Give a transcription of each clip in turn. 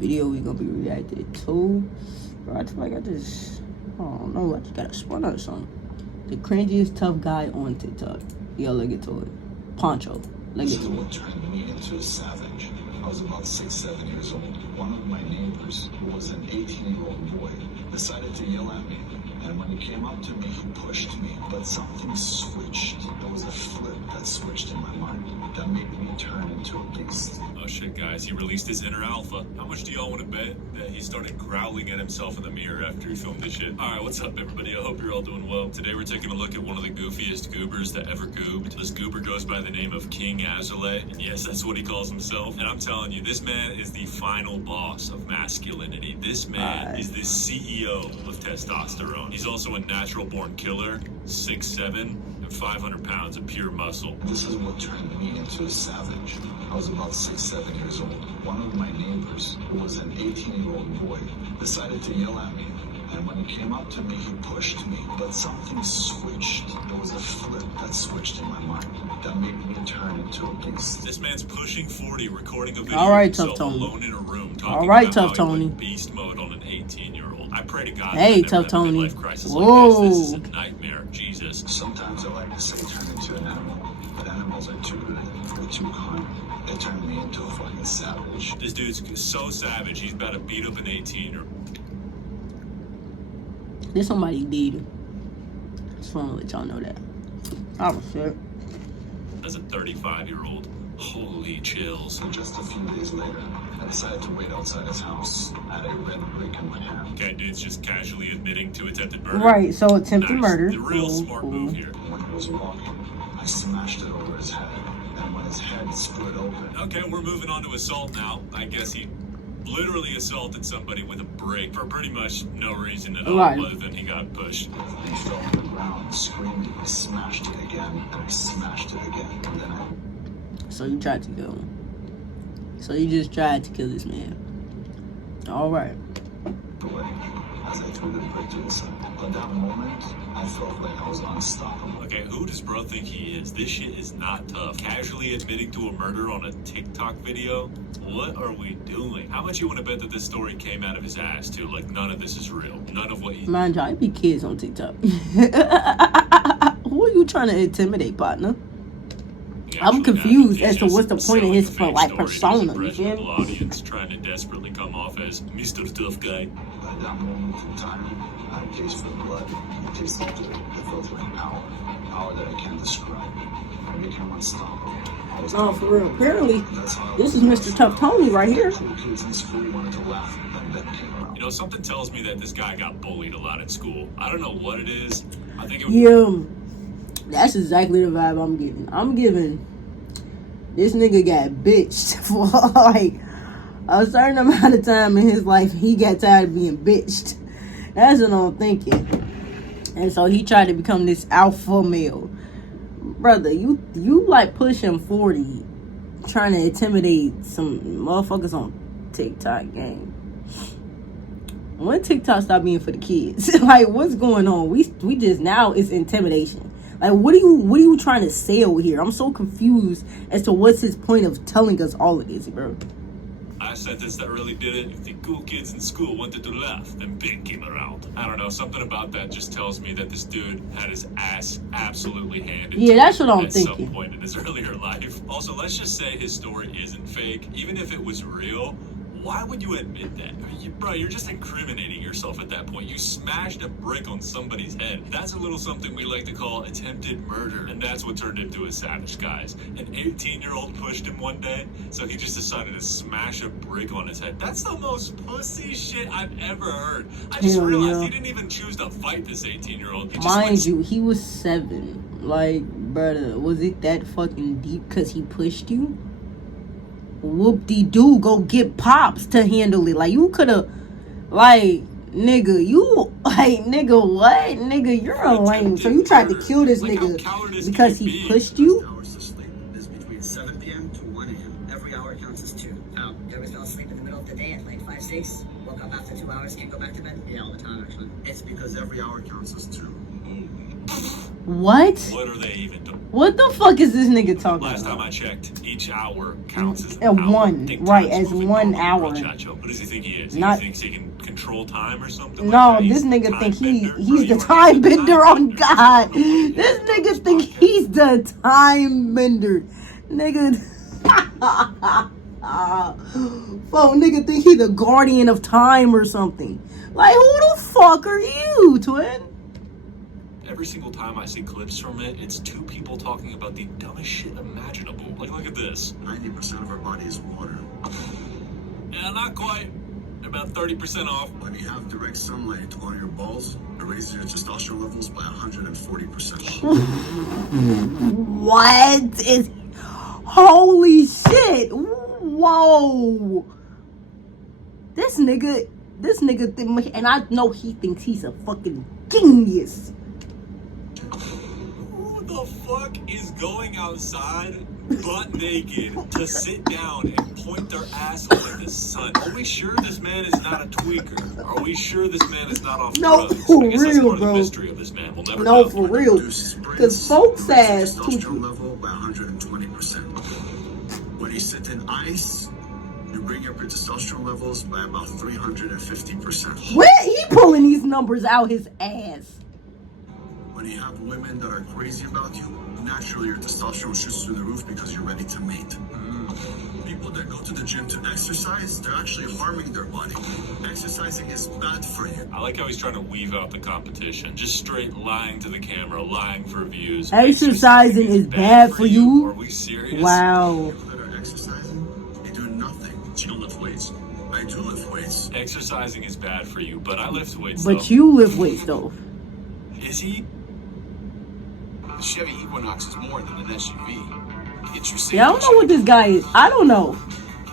video we gonna be reacting to. Bro, I feel like I don't know, I just got a spun or something. The cringiest tough guy on TikTok. Yo, look get to it. Poncho. Look This at is it. what turned me into a savage. I was about 6, 7 years old. One of my neighbors, who was an 18-year-old boy, decided to yell at me. And when he came up to me, he pushed me. But something switched. There was a flip that switched in my mind that made me turn into a beast. Oh shit, guys, he released his inner alpha. How much do y'all want to bet that he started growling at himself in the mirror after he filmed this shit? Alright, what's up, everybody? I hope you're all doing well. Today we're taking a look at one of the goofiest goobers that ever goobed. This goober goes by the name of King Azalea, and yes, that's what he calls himself. And I'm telling you, this man is the final boss of masculinity. This man is the CEO of testosterone. He's also a natural-born killer, 6'7", and 500 pounds of pure muscle. This is what turned me into a savage. I was about 6, 7 years old. One of my neighbors, who was an 18-year-old boy, decided to yell at me. And when he came up to me, he pushed me. But something switched. There was a flip that switched in my mind that made me turn into a beast. This man's pushing 40, recording a video All right, of himself Tough Tony. alone in a room, talking All right, about Tough how he went Tony. beast mode on an 18-year-old. I pray to God Hey, that I never Tough have a Tony. midlife crisis Whoa. like this. This is a nightmare. Jesus. Sometimes I like to say turn into an animal, but animals are too good. They're too kind. They turned me into a fucking savage. This dude's so savage, he's about to beat up an 18-year-old. This somebody did. Just wanna let y'all know that. Oh shit. As a 35-year-old. Holy chills. And just a few days later, I decided to wait outside his house. I had a red brick in my hand. Okay, dude's just casually admitting to attempted murder. Right, so attempted Nice. murder. The real Cool, smart cool. move here. When he was walking, I smashed it over his head. And when his head split open, Okay, we're moving on to assault now. I guess he literally assaulted somebody with a brick for pretty much no reason at all, Right. other than he got pushed. he fell on the ground, screaming. I smashed it again, and I smashed it again. And then I So you tried to kill him. So you just tried to kill this man. Alright. away as I threw the brick to the side. At that moment, I felt like I was unstoppable. Okay, who does bro think he is? This shit is not tough. Casually admitting to a murder on a TikTok video? What are we doing? How much you want to bet that this story came out of his ass too? Like none of this is real. None of what he... Mind you, I be kids on TikTok. Who are you trying to intimidate, partner? I'm confused as to what's the point of his persona, you feel me? Audience trying to desperately come off as Mr. Tough Guy. At that moment in time, I tasted the blood. I tasted the filtering power. Power that I can't describe. I became unstoppable. I was No, for real. Apparently, That's how I this is was. Mr. Tough Tony right here. Cool kids in school wanted to laugh, and Ben came around. You know, something tells me that this guy got bullied a lot in school. I don't know what it is. I think it was... Yeah, that's exactly the vibe I'm getting. I'm giving this nigga got bitched for like a certain amount of time in his life. He got tired of being bitched. That's what I'm thinking. And so he tried to become this alpha male. Brother, you like pushing 40, trying to intimidate some motherfuckers on TikTok game. When TikTok stop being for the kids? Like, what's going on? We just now it's intimidation. Like, what are you trying to sell here? I'm so confused as to what's his point of telling us all of this, bro. I sentence that really did it. If the cool kids in school wanted to laugh, then Ben came around. I don't know, something about that just tells me that this dude had his ass absolutely handed Yeah, to that's him what I'm at thinking. some point in his earlier life. Also, let's just say his story isn't fake. Even if it was real, why would you admit that? I mean, bro, you're just incriminating yourself at that point. You smashed a brick on somebody's head. That's a little something we like to call attempted murder. And that's what turned him to a savage, guys. An 18-year-old pushed him one day, so he just decided to smash a brick on his head. That's the most pussy shit I've ever heard. I just Hell realized yeah. he didn't even choose to fight this 18-year-old. Mind you, he was 7. Like, brother, was it that fucking deep because he pushed you? Whoop-de-doo, go get Pops to handle it. Like, you could have, like, nigga, nigga, what? Nigga, you're a lame. So you tried to kill this nigga because he pushed you? Hours to sleep is between 7 p.m. to 1 a.m. Every hour counts as 2. Oh, you ever fell asleep in the middle of the day at like 5, 6? Woke up after 2 hours, can't go back to bed? Yeah, all the time actually. It's because every hour counts as 2. What? What are they even doing? What the fuck is this nigga talking Last time about? I checked, each hour counts as A an hour. one, Think right, time's as moving 1 normally, hour. bro, Chacho. What does he think he is? Not- He thinks he can control time or something? No, like that? this He's nigga the think time bender? he's Bro, the you time are bender time on bender. God. I don't know what it This is nigga about think this podcast. he's the time bender. Nigga. Fuck, nigga think he the guardian of time or something. Like, who the fuck are you, twin? Every single time I see clips from it, it's two people talking about the dumbest shit imaginable. Like, look at this. 90% of our body is water. Yeah, not quite. About 30% off. When you have direct sunlight on your balls, it raises your testosterone levels by 140%. What is... Holy shit. Whoa. This nigga, and I know he thinks he's a fucking genius. Who the fuck is going outside butt naked to sit down and point their asshole at the sun? Are we sure this man is not a tweaker? Are we sure this man is not off No, drugs? for I guess that's real, part of bro. the mystery of this man. We'll never No, know. for real. Because folks ass testosterone tweaking. level by 120%. When you sit in ice, you bring up your testosterone levels by about 350%. Where he pulling these numbers out his ass? When you have women that are crazy about you, naturally your testosterone shoots through the roof because you're ready to mate. People that go to the gym to exercise, they're actually harming their body. Exercising is bad for you. I like how he's trying to weave out the competition. Just straight lying to the camera, lying for views. Exercising is bad for you? Are we serious? Wow. People that are exercising, they do nothing. You don't lift weights. I do lift weights. Exercising is bad for you, but I lift weights But though. you lift weights though. Is he? The Chevy Equinox is more than an SUV. Get your Yeah, I don't know what this guy is. I don't know.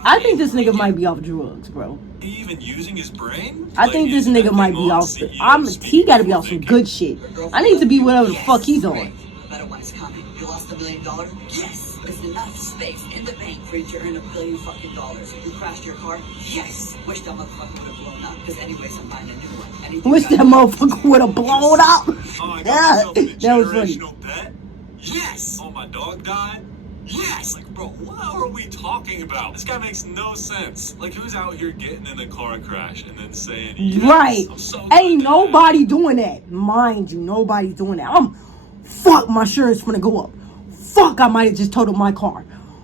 I think this nigga might be off drugs, bro. He even using his brain? I think this nigga might be off. He gotta be off some good shit. I need to be whatever the fuck he's on. The better one is coming. You lost $1 million? Yes! There's enough space in the bank for you to earn $1 billion fucking dollars. You crashed your car? Yes! Wish that motherfucker would have blown up. Because anyways, I'm buying a new one. Anything Wish you that got- motherfucker would have blown up. Oh, I got myself in a that was funny. generational bet? Yes! Oh, my dog died? Yes! Like, bro, what are we talking about? This guy makes no sense. Like, who's out here getting in a car crash and then saying, yes, Right. I'm so Ain't good at nobody doing that. Mind you, nobody's doing that. Fuck, my insurance gonna go up. Fuck, I might have just totaled my car.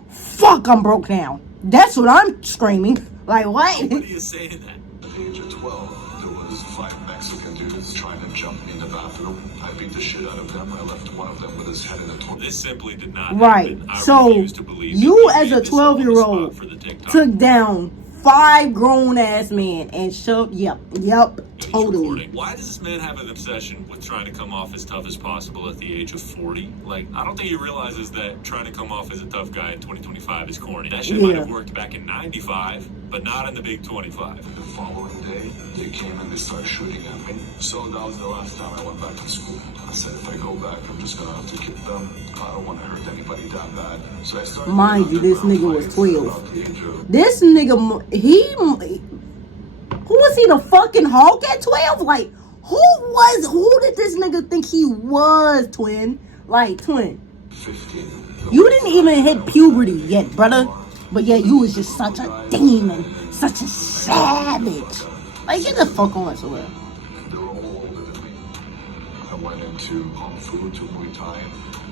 Fuck, I'm broke down. That's what I'm screaming. Like, what? Nobody is saying that. At the age of 12, there was 5 Mexican dudes trying to jump in the bathroom. I beat the shit out of them. I left one of them with his head in a toilet. This simply did not Right. happen. I So, refuse to believe you that as he a made this up on the 12-year-old spot for the TikTok. took down 5 grown-ass men and shoved, yep, He's totally. recording. Why does this man have an obsession with trying to come off as tough as possible at the age of 40? Like, I don't think he realizes that trying to come off as a tough guy in 2025 is corny. That shit might have Yeah. worked back in 95, but not in the big 25. The following day, they came and they started shooting at me. So that was the last time I went back to school. I said, if I go back, I'm just gonna have to kick them. I don't want to hurt anybody that bad. So I started. Mind you, this nigga was 12. About the age of This nigga, who was he, the fucking Hulk at 12? Like, who did this nigga think he was, twin? Like, twin, 15. you didn't even hit puberty yet, brother. But yeah, you was just such a demon, such a savage. Like, get the fuck on somewhere. And they're all older than me. I went into Kung Fu, to Muay Thai,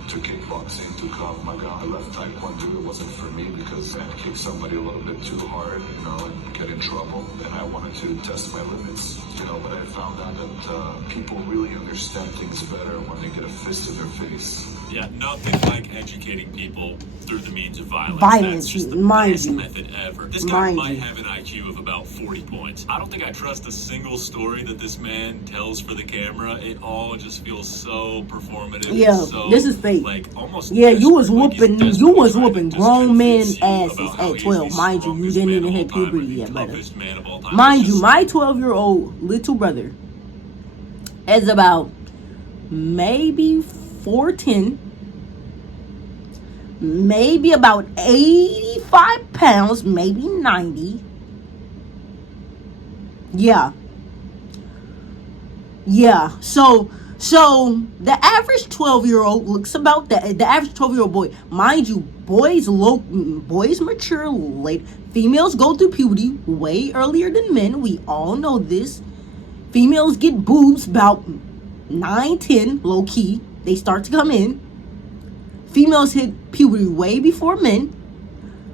to kickboxing, to Krav Maga. I left Taekwondo. It wasn't for me because I kicked somebody a little bit too hard, and get in trouble. And I wanted to test my limits, but I found out that people really understand things better when they get a fist in their face. Yeah, nothing like educating people through the means of violence. Violence, That's just the mind best you. method ever. This guy Mind might you. have an IQ of about 40 points. I don't think I trust a single story that this man tells for the camera. It all just feels so performative. Yeah, so, this is fake. Like, almost Yeah, you was desperate. Like, he's whooping desperately trying to grown men convince you asses about how at he's 12. the Mind you, you strongest didn't man even of hit all time, puberty the yet, brother. toughest man of all time. Mind It's you, just- my 12-year-old little brother is about maybe 4'10", maybe about 85 pounds, maybe 90. Yeah. So So the average 12-year-old looks about that. The average 12-year-old boy, mind you, boys mature late. Females go through puberty way earlier than men. We all know this. Females get boobs about 9, 10, low key. They start to come in. Females hit puberty way before men.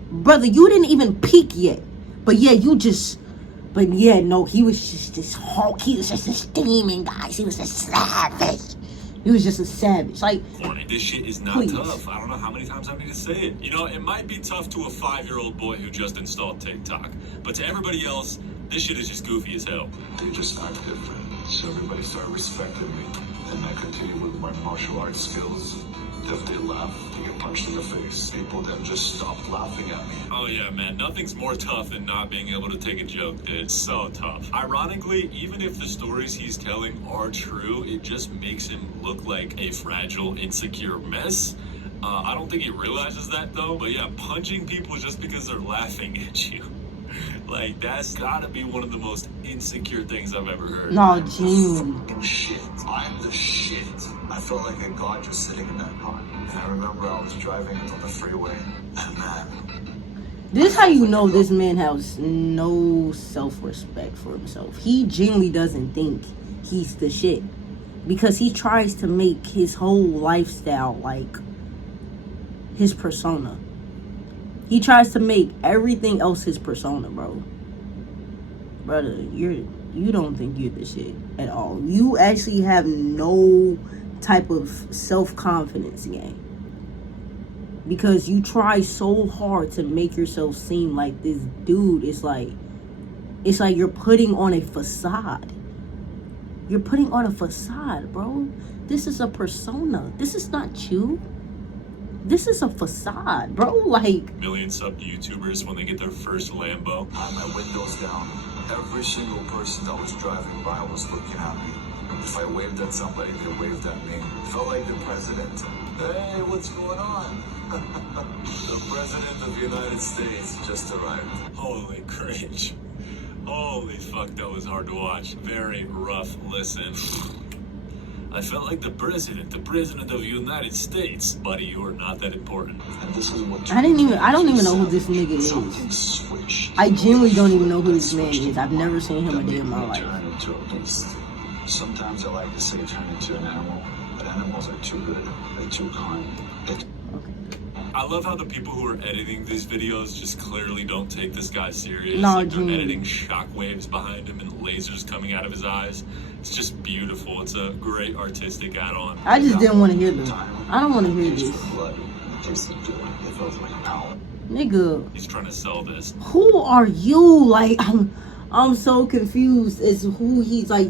Brother, you didn't even peak yet. But yeah, no, he was just this Hulk. He was just a steaming guy. He was a savage. He was just a savage. Like, this shit is not please. tough. I don't know how many times I need to say it. You know, it might be tough to a 5-year-old boy who just installed TikTok. But to everybody else, this shit is just goofy as hell. They just act different. So everybody started respecting me. And I continued with my martial arts skills. If they laugh, they get punched in the face. People then just stopped laughing at me. Oh yeah, man, nothing's more tough than not being able to take a joke, dude. It's so tough. Ironically, even if the stories he's telling are true, it just makes him look like a fragile, insecure mess. I don't think he realizes that though, but yeah, punching people just because they're laughing at you. Like, that's gotta be one of the most insecure things I've ever heard. no, genuinely. Shit. I'm the shit. I felt like a god just sitting in that car. And I remember I was driving on the freeway, and man, This is how you know this man has no self-respect for himself. He genuinely doesn't think he's the shit. Because he tries to make his whole lifestyle like his persona. He tries to make everything else his persona, bro. Brother, you don't think you're the shit at all. You actually have no type of self-confidence game. Because you try so hard to make yourself seem like this dude. It's like you're putting on a facade. You're putting on a facade, bro. This is a persona. This is not you. This is a facade, bro. Like, Million sub YouTubers when they get their first Lambo. I had my windows down. Every single person that was driving by was looking at me. If I waved at somebody, they waved at me. Felt like the president. Hey, what's going on? The president of the United States just arrived. Holy cringe. Holy fuck, that was hard to watch. Very rough listen. I felt like the president of the United States. Buddy, you are not that important. And this is what I don't even know who this nigga Something is. switched. I genuinely don't even know who this man is. I've never seen him a day in my life. Turn into a beast. Sometimes I like to say turn into an animal, but animals are too good. They're too kind. I love how the people who are editing these videos just clearly don't take this guy serious. No, like they're genuinely. editing shockwaves behind him and lasers coming out of his eyes. It's just beautiful. It's a great artistic add-on. I just didn't want to hear this. I don't want to hear this. Blood. It tasted good. It felt like power. Nigga, He's trying to sell this. who are you? Like, I'm so confused as to who he's like.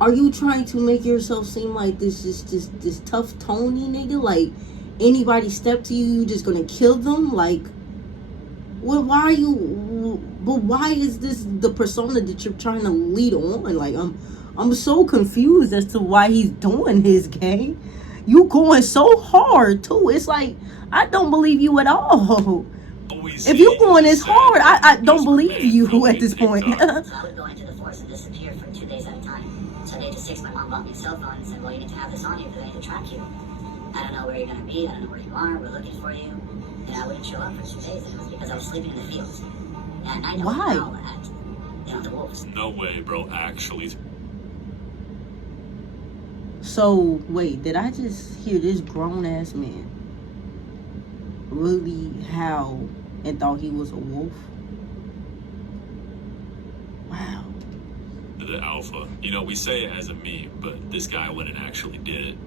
Are you trying to make yourself seem like this tough Tony nigga? Like, anybody step to you, you just gonna kill them? Like, well, why are you? But why is this the persona that you're trying to lead on? Like, I'm so confused as to why he's doing his game. You going so hard too. It's like, I don't believe you at all. If you going this hard, I don't believe you at this point. So I would go into the forest and disappear for 2 days at a time. So at age of 6, my mom bought me a cell phone and said, well, you need to have this on you because I need to track you. I don't know where you're going to be. I don't know where you are. We're looking for you. And I wouldn't show up for 2 days. And it was because I was sleeping in the fields. And I know Why? how at the wolves. No way, bro. Actually. So, wait, did I just hear this grown-ass man really howl and thought he was a wolf? Wow. The alpha. You know, we say it as a meme, but this guy went and actually did it.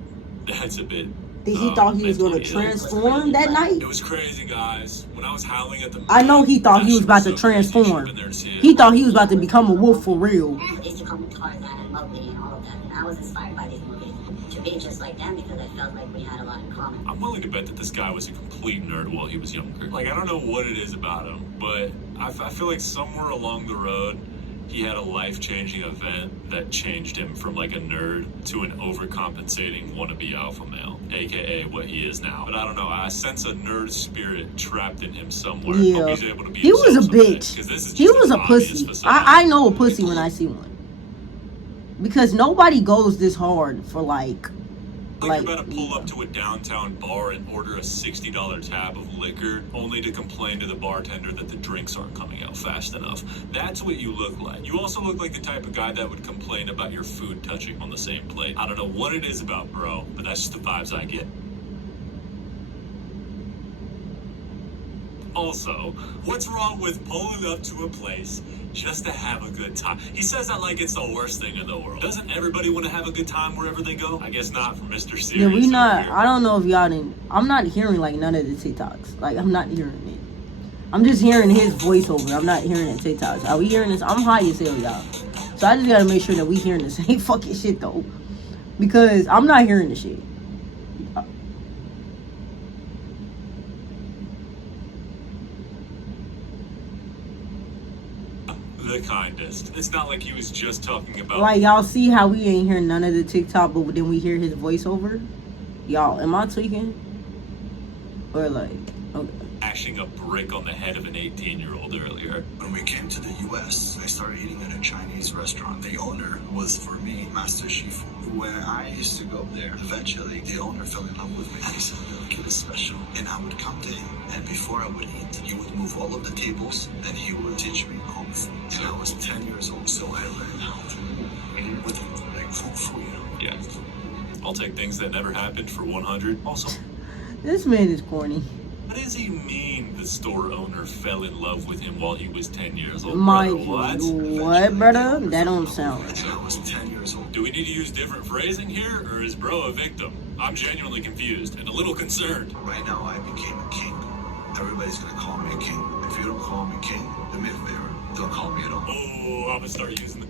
That's a bit. Did he thought he was going to mentally ill. transform that night? It was crazy, guys. When I was howling at the I know he thought he was about to transform. He thought he was about to become a wolf for real. They used to call me Tarzan and Mowgli and all of that. And I was inspired by these movies to be just like them because I felt like we had a lot in common. I'm willing to bet that this guy was a complete nerd while he was younger. Like, I don't know what it is about him, but I feel like somewhere along the road, he had a life-changing event that changed him from like a nerd to an overcompensating wannabe alpha male, aka what he is now. But I don't know, I sense a nerd spirit trapped in him somewhere. Yeah. Hope he's able to be He was a himself someday, bitch. 'cause this is He just was an a obvious pussy. facade. I know a pussy when I see one. Because nobody goes this hard for like Like you're about to pull up to a downtown bar and order a $60 tab of liquor, only to complain to the bartender that the drinks aren't coming out fast enough. That's what you look like. You also look like the type of guy that would complain about your food touching on the same plate. I don't know what it is about, bro, but that's just the vibes I get. Also, what's wrong with pulling up to a place just to have a good time? He says that like it's the worst thing in the world. Doesn't everybody want to have a good time wherever they go? I guess not for Mr. Serious. Yeah, we not. over here. I don't know if y'all didn't. I'm not hearing like none of the TikToks. Like I'm not hearing it. I'm just hearing his voiceover. I'm not hearing the TikToks. Are we hearing this? I'm high as hell, y'all. So I just gotta make sure that we hearing the same fucking shit though, because I'm not hearing the shit. The kindest. It's not like he was just talking about Like y'all see how we ain't hearing none of the TikTok, but then we hear his voiceover. Y'all, am I tweaking? Or like, okay. bashing a brick on the head of an 18-year-old earlier. When we came to the US, I started eating at a Chinese restaurant. The owner was, for me, Master Shifu. When I used to go there, eventually the owner fell in love with me. And he said, "Your kid is special." And I would come to him, and before I would eat, he would move all of the tables, and he would teach me Kung Fu. And I was 10 years old, so I learned how to move with him, like Kung Fu, you know? Yeah. I'll take things that never happened for 100. Also, This man is corny. what does he mean the store owner fell in love with him while he was 10 years old? Mike, brother? what, brother? That don't sound right. And I was 10 years old. Do we need to use different phrasing here, or is bro a victim? I'm genuinely confused and a little concerned. Right now, I became a king. Everybody's gonna call me a king. If you don't call me king, do me a favor. Don't call me at all. Oh, I'm gonna start using the...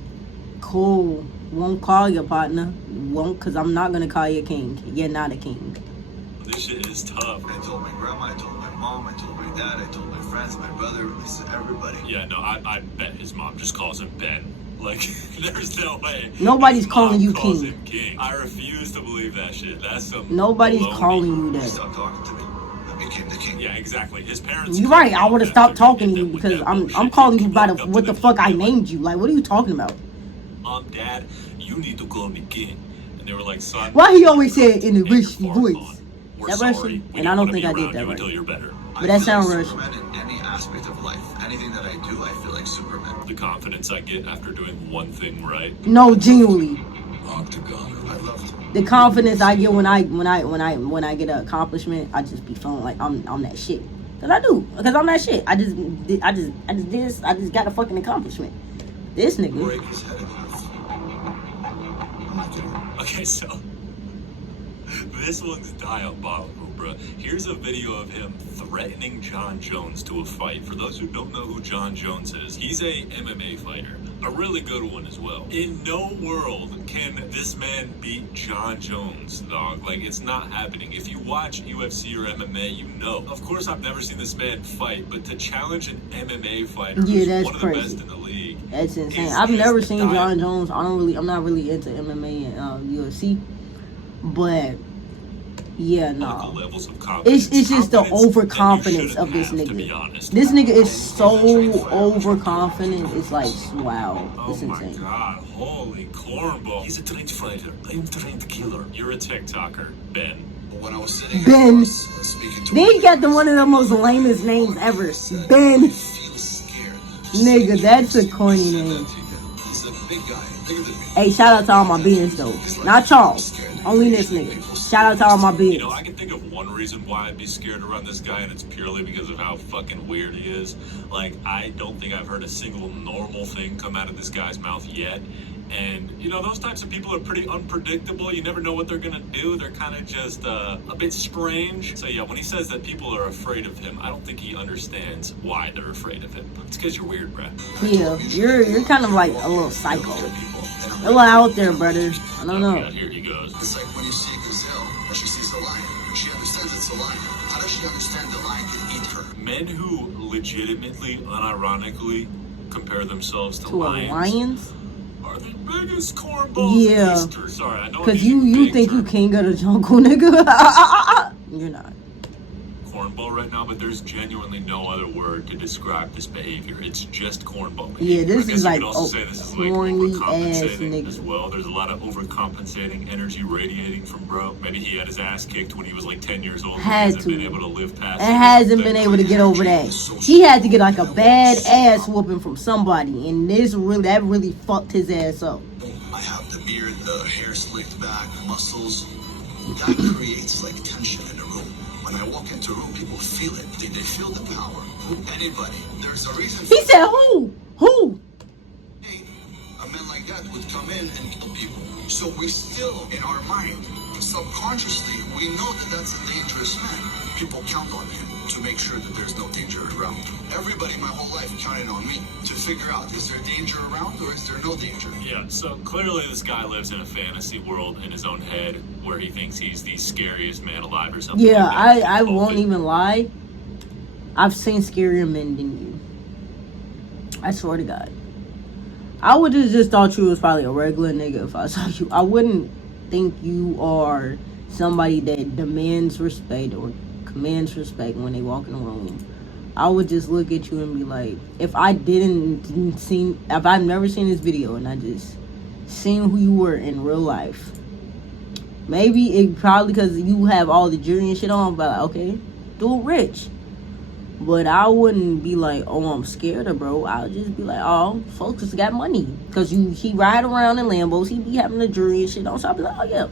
Cool. Won't call your partner. Won't, because I'm not going to call you a king. You're not a king. This shit is tough. I told my grandma, I told my mom, I told my dad, I told my friends, my brother, everybody. Yeah, no, I bet his mom just calls him Ben. Like, there's no way. Nobody's his calling mom you calls king. him king. I refuse to believe that shit. That's some Nobody's baloney. calling you He that. stopped talking to me. I became the king. Yeah, exactly. His parents... You're right. I would have stopped talking to you With because that I'm bullshit. calling you He by walked up to what the them fuck I and be like, named you. Like, what are you talking about? Mom, Dad, you need to call me king. And they were like, son... Why he always say it in a take your rich foreign voice? on. We're That sorry. Russian? We And I don't wanna think be I did around that you right. until you're better. But that sound like Russian. Superman in any aspect of life. Anything that I do, I feel like Superman. The confidence I get after doing one thing right. No, genuinely. Octagon. I loved him. The confidence I get when I get an accomplishment, I just be feeling like I'm that shit. Cause I do. Cause I'm that shit. I just got a fucking accomplishment. This nigga. Break his head in half. I'm not kidding. Okay, so this one's diabolical, bro. Here's a video of him threatening John Jones to a fight. For those who don't know who John Jones is, he's a MMA fighter, a really good one as well. In no world can this man beat John Jones, dog. Like, it's not happening. If you watch UFC or MMA, you know. Of course, I've never seen this man fight, but to challenge an MMA fighter Yeah, who's that's one of crazy. the best in the league, That's insane. Is- I've is never seen diet- John Jones. I'm not really into MMA and UFC, but yeah, Political no. levels of confidence. It's just the Confidence that you overconfidence shouldn't of this have, to be nigga. honest. This nigga is so overconfident. It's like wow, Oh it's my insane. god, holy cornball. He's a trained fighter. I'm a trained killer. You're a TikToker, Ben. But when I was sitting Ben. across, speaking to Then him, he got the one of the most lamest names ever. he said, Ben. I feel scared. Nigga, that's a corny He said name. that to you. He's a big guy, bigger than me. Hey, shout out to all my beans though. Not y'all. Only this nigga. Shout out to all my You beans. know, I can think of one reason why I'd be scared around this guy, and it's purely because of how fucking weird he is. Like, I don't think I've heard a single normal thing come out of this guy's mouth yet. And, you know, those types of people are pretty unpredictable. You never know what they're gonna do. They're kind of just a bit strange. So, yeah, when he says that people are afraid of him, I don't think he understands why they're afraid of him. It's because you're weird, bruh. Yeah, you're kind of like a little psycho. People, and I'm A little out there, brother. I don't Yeah, know. here he goes. It's like when you see a gazelle and she sees a lion. She understands it's a lion. How does she understand the lion can eat her? Men who legitimately, unironically, compare themselves to To a lions lions? are the biggest cornballs Yeah. in history. Sorry, I know. I'm Cause using you big think you terms. king of the jungle, nigga. You're not. Cornball cornball right now, but there's genuinely no other word to describe this behavior. It's just cornball behavior. Yeah, this I guess is you like could also say this is like corny ass overcompensating nigga. as well. There's a lot of overcompensating energy radiating from bro. Maybe he had his ass kicked when he was like 10 years old. Had and to. been able to live past And it. hasn't been able to get over that. He had to get like a bad ass whooping from somebody, and that really fucked his ass up. I have the beard, the hair slicked back, muscles. That creates like tension in a room. When I walk into a room, people feel it. They feel the power. Anybody. There's a reason. He said, "Who? Who?" A man like that would come in and kill people. So we still, in our mind, subconsciously, we know that that's a dangerous man. People count on him to make sure that there's no danger around. Everybody my whole life counted on me to figure out, is there danger around or is there no danger? Yeah, so clearly this guy lives in a fantasy world in his own head where he thinks he's the scariest man alive or something. Yeah, like that. I won't even lie. I've seen scarier men than you. I swear to God. I would have just thought you was probably a regular nigga if I saw you. I wouldn't think you are somebody that demands respect or commands respect when they walk in the room. I would just look at you and be like, if I've never seen this video and I just seen who you were in real life, maybe it probably because you have all the jewelry and shit on, but okay, dude rich. But I wouldn't be like, oh, I'm scared of bro. I'll just be like, oh, folks just got money. Because he ride around in Lambos. He be having the jewelry and shit on. So I'll be like, oh, yeah,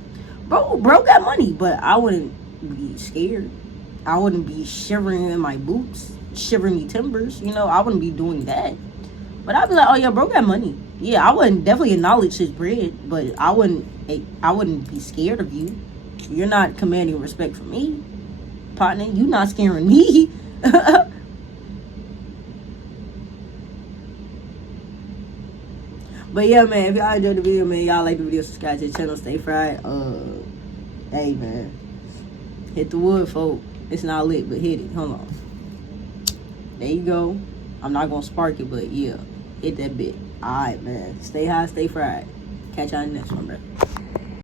bro got money. But I wouldn't be scared. I wouldn't be shivering in my boots, shivering me timbers. You know, I wouldn't be doing that. But I'd be like, oh, yeah, bro got money. Yeah, I wouldn't definitely acknowledge his bread. But I wouldn't be scared of you. You're not commanding respect for me, partner. You not scaring me. But yeah, man, if y'all enjoyed the video, man, y'all like the video, subscribe to the channel, stay fried. Hey, man, hit the wood, folk. It's not lit, but hit it. Hold on. There you go. I'm not gonna spark it, but yeah, hit that bit. All right, man. Stay high, stay fried. Catch y'all in the next one, bro.